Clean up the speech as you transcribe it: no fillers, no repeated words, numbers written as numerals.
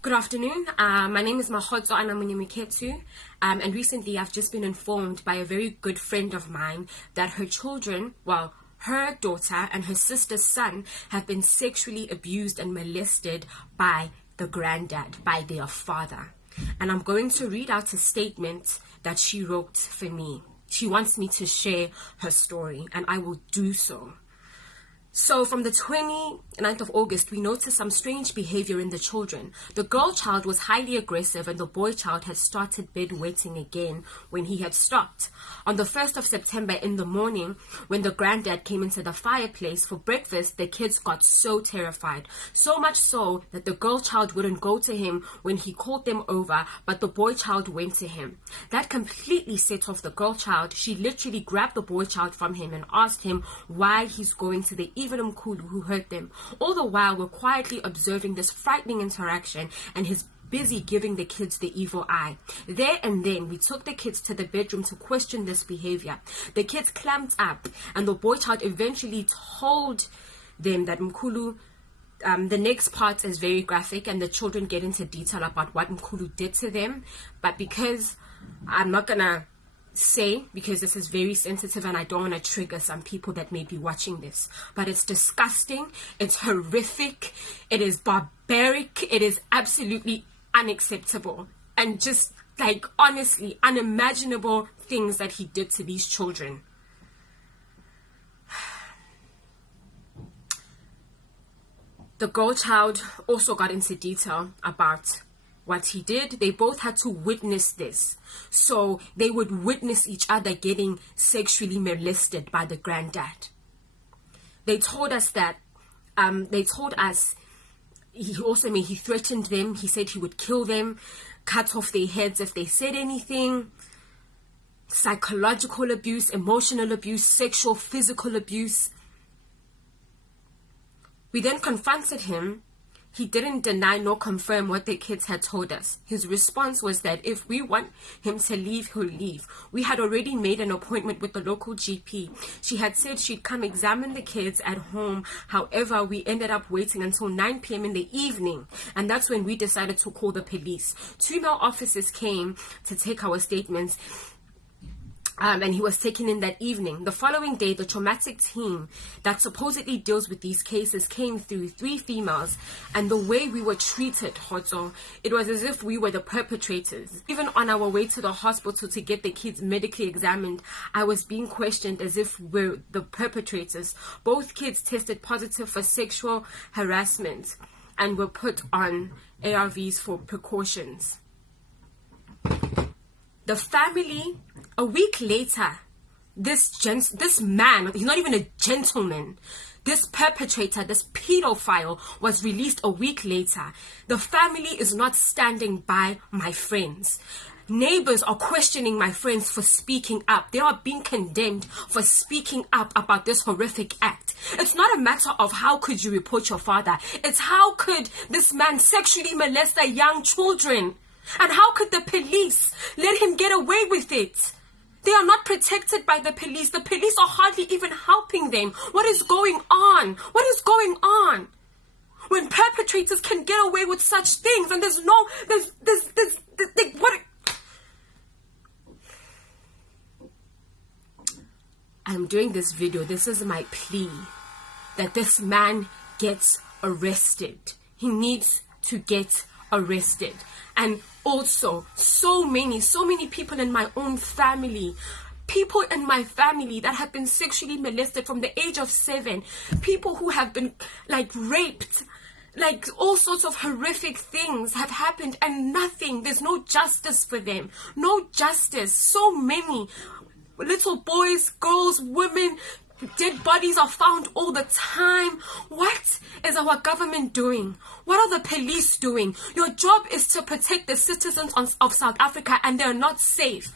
Good afternoon. My name is Mahotso Anamunyemiketu, and recently I've just been informed by a very good friend of mine that her children, her daughter and her sister's son, have been sexually abused and molested by the granddad, by their father. And I'm going to read out a statement that she wrote for me. She wants me to share her story, and I will do so. So from the 29th of August, we noticed some strange behavior in the children. The girl child was highly aggressive and the boy child had started bedwetting again when he had stopped. On the 1st of September in the morning, when the granddad came into the fireplace for breakfast, the kids got so terrified. So much so that the girl child wouldn't go to him when he called them over, but the boy child went to him. That completely set off the girl child. She literally grabbed the boy child from him and asked him why he's going to the even Mkhulu who hurt them. All the while, we're quietly observing this frightening interaction, and he's busy giving the kids the evil eye. There and then, we took the kids to the bedroom to question this behavior. The kids clamped up, and the boy child eventually told them that Mkhulu, the next part is very graphic, and the children get into detail about what Mkhulu did to them. But because I'm not gonna say, because this is very sensitive and I don't want to trigger some people that may be watching this, but it's disgusting, it's horrific, it is barbaric, it is absolutely unacceptable, and just like honestly unimaginable things that he did to these children. The girl child also got into detail about what he did. They both had to witness this. So they would witness each other getting sexually molested by the granddad. They told us that, he threatened them. He said he would kill them, cut off their heads if they said anything. Psychological abuse, emotional abuse, sexual, physical abuse. We then confronted him. He didn't deny nor confirm what the kids had told us. His response was that if we want him to leave, he'll leave. We had already made an appointment with the local GP. She had said she'd come examine the kids at home. However, we ended up waiting until 9 p.m. in the evening, and that's when we decided to call the police. 2 male officers came to take our statements, and he was taken in that evening. The following day, the traumatic team that supposedly deals with these cases came through, 3 females, and the way we were treated, Hotso, it was as if we were the perpetrators. Even on our way to the hospital to get the kids medically examined, I was being questioned as if we're the perpetrators. Both kids tested positive for sexual harassment and were put on ARVs for precautions. The family, a week later, this man, he's not even a gentleman, this perpetrator, this pedophile was released a week later. The family is not standing by my friends. Neighbors are questioning my friends for speaking up. They are being condemned for speaking up about this horrific act. It's not a matter of how could you report your father. It's how could this man sexually molest their young children? And how could the police let him get away with it? They are not protected by the police. The police are hardly even helping them. What is going on? What is going on? When perpetrators can get away with such things, and what? I'm doing this video. This is my plea that this man gets arrested. He needs to get arrested. And also, so many people in my own family, people in my family that have been sexually molested from the age of 7, people who have been raped, all sorts of horrific things have happened, and nothing, there's no justice for them, no justice. So many little boys, girls, women, dead bodies are found all the time. What is our government doing? What are the police doing? Your job is to protect the citizens of South Africa, and they're not safe.